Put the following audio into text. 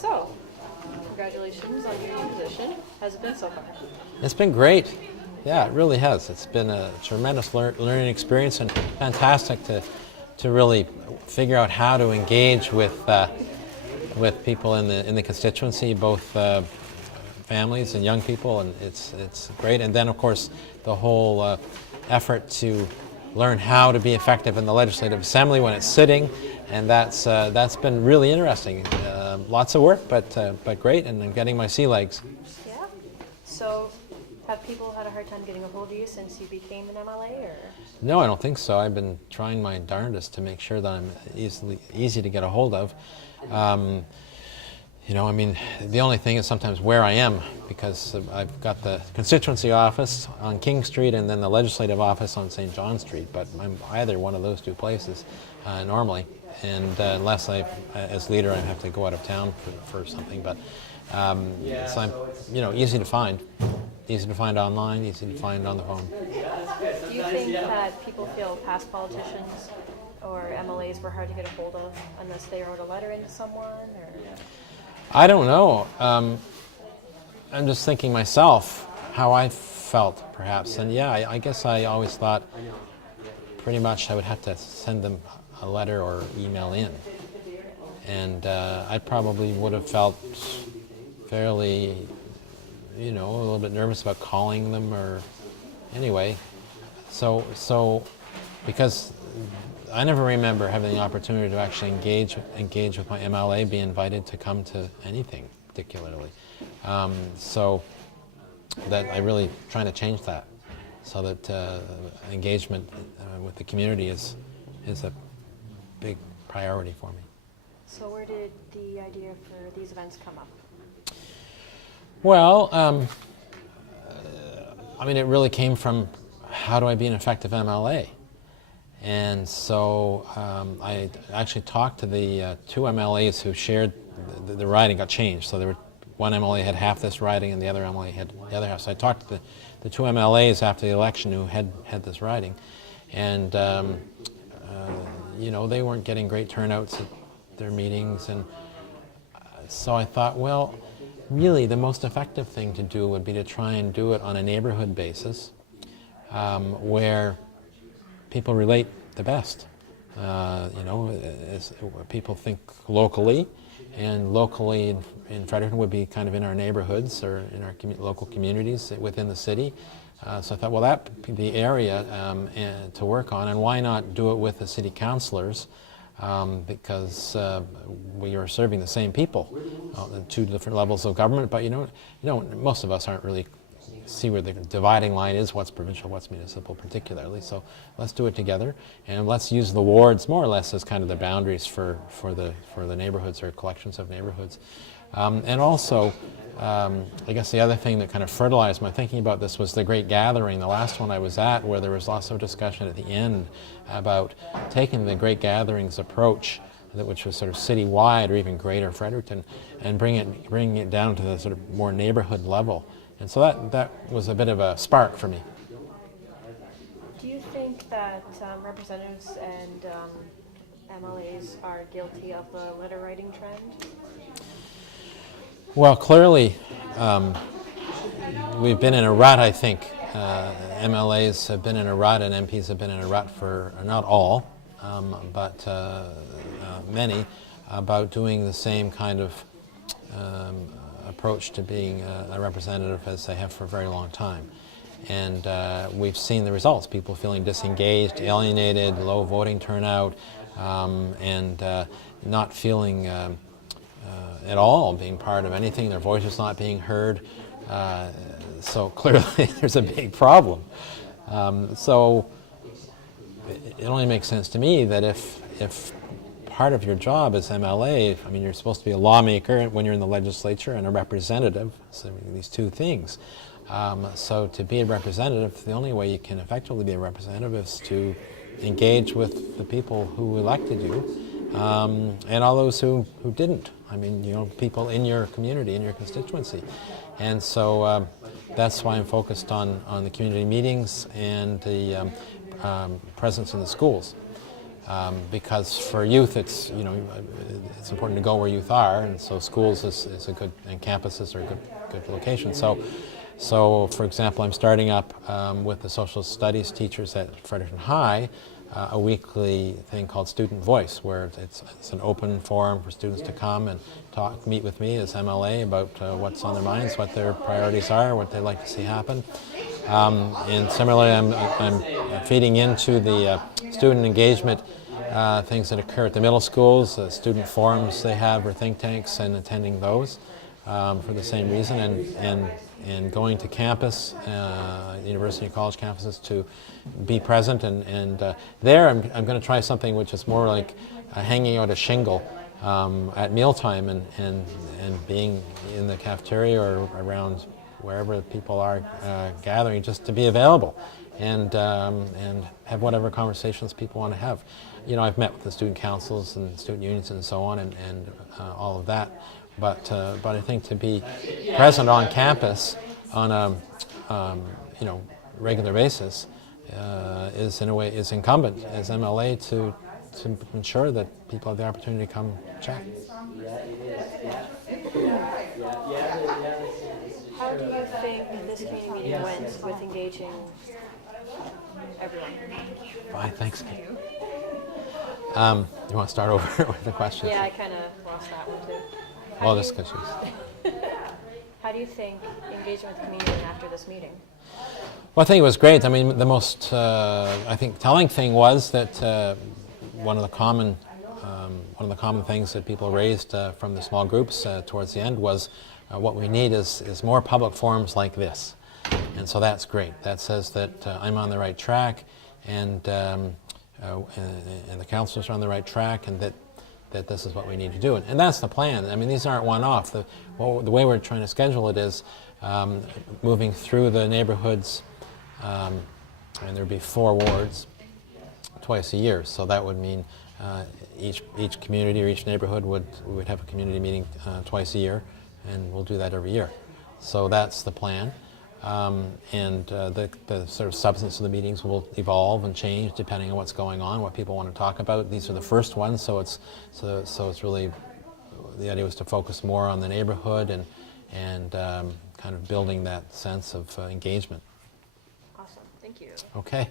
So, congratulations on your new position. How's it been so far? It's been great. Yeah, it really has. It's been a tremendous learning experience and fantastic to really figure out how to engage with people in the constituency, both families and young people, and it's great. And then, of course, the whole effort to learn how to be effective in the Legislative Assembly when it's sitting, and that's been really interesting. Lots of work, but great, and I'm getting my sea legs. Yeah. So, have people had a hard time getting a hold of you since you became an MLA, or? No, I don't think so. I've been trying my darndest to make sure that I'm easy to get a hold of. You know, I mean, the only thing is sometimes where I am, because I've got the constituency office on King Street and then the legislative office on St. John Street, but I'm either one of those two places normally, and unless as leader, I have to go out of town for something, but so I'm, you know, easy to find online, easy to find on the phone. Do you think that people feel past politicians or MLAs were hard to get a hold of unless they wrote a letter into someone, or? I don't know. I'm just thinking myself how I felt, perhaps. And yeah, I guess I always thought pretty much I would have to send them a letter or email in. And I probably would have felt fairly, you know, a little bit nervous about calling them, or anyway. So because I never remember having the opportunity to actually engage with my MLA, be invited to come to anything particularly. So that I really trying to change that, so that engagement with the community is a big priority for me. So where did the idea for these events come up? Well, I mean, it really came from how do I be an effective MLA? And so I actually talked to the two MLAs who shared the riding got changed. So there were one MLA had half this riding and the other MLA had the other half. So I talked to the two MLAs after the election who had this riding, and you know, they weren't getting great turnouts at their meetings, and so I thought, well, really the most effective thing to do would be to try and do it on a neighborhood basis, where people relate the best. You know, people think locally, and locally in Fredericton would be kind of in our neighborhoods or in our local communities within the city. So I thought, well, that would be the area to work on, and why not do it with the city councilors, because we are serving the same people, two different levels of government, but you know, most of us aren't really see where the dividing line is, what's provincial, what's municipal particularly. So let's do it together, and let's use the wards more or less as kind of the boundaries for the neighborhoods or collections of neighborhoods. And also, I guess the other thing that kind of fertilized my thinking about this was the Great Gathering, the last one I was at, where there was lots of discussion at the end about taking the Great Gatherings approach, which was sort of citywide or even Greater Fredericton, and bringing it down to the sort of more neighborhood level. And so that was a bit of a spark for me. Do you think that representatives and MLAs are guilty of the letter writing trend? Well, clearly, we've been in a rut, I think. MLAs have been in a rut and MPs have been in a rut for, not all, but many, about doing the same kind of approach to being a representative as they have for a very long time. And we've seen the results, people feeling disengaged, alienated, low voting turnout, and not feeling at all being part of anything, their voices not being heard. So clearly there's a big problem. So it only makes sense to me that if part of your job as MLA, I mean, you're supposed to be a lawmaker when you're in the legislature and a representative, so these two things. So to be a representative, the only way you can effectively be a representative is to engage with the people who elected you, and all those who didn't. I mean, you know, people in your community, in your constituency. And so that's why I'm focused on the community meetings and the presence in the schools. Because for youth, it's it's important to go where youth are, and so schools is a good, and campuses are a good location. So for example, I'm starting up with the social studies teachers at Fredericton High a weekly thing called Student Voice, where it's an open forum for students to come and meet with me as MLA about what's on their minds, what their priorities are, what they'd like to see happen. And similarly, I'm feeding into the student engagement things that occur at the middle schools, student forums they have or think tanks, and attending those for the same reason, and going to campus, university and college campuses, to be present. And there I'm going to try something which is more like hanging out a shingle at mealtime and being in the cafeteria or around wherever people are gathering, just to be available and have whatever conversations people want to have. I've met with the student councils and student unions and so on, and all of that. But I think to be present on campus on a regular basis is in a way is incumbent as MLA to ensure that people have the opportunity to come chat. How do you think this community meeting went with engaging everyone? Fine, thanks, Kate. You want to start over with the questions? Yeah, I kind of lost that one too. Well, just because How do you think engagement with the community went after this meeting? Well, I think it was great. I mean, the most, I think, telling thing was that one of the common things that people raised from the small groups towards the end was what we need is more public forums like this. And so that's great. That says that I'm on the right track, and the councillors are on the right track, and that this is what we need to do. And that's the plan. I mean, these aren't one-off. The way we're trying to schedule it is moving through the neighborhoods, and there'd be 4 wards twice a year. So that would mean each community or each neighborhood would have a community meeting twice a year, and we'll do that every year. So that's the plan. And the sort of substance of the meetings will evolve and change depending on what's going on, what people want to talk about. These are the first ones, so it's really, the idea was to focus more on the neighborhood and kind of building that sense of engagement. Awesome, thank you. Okay.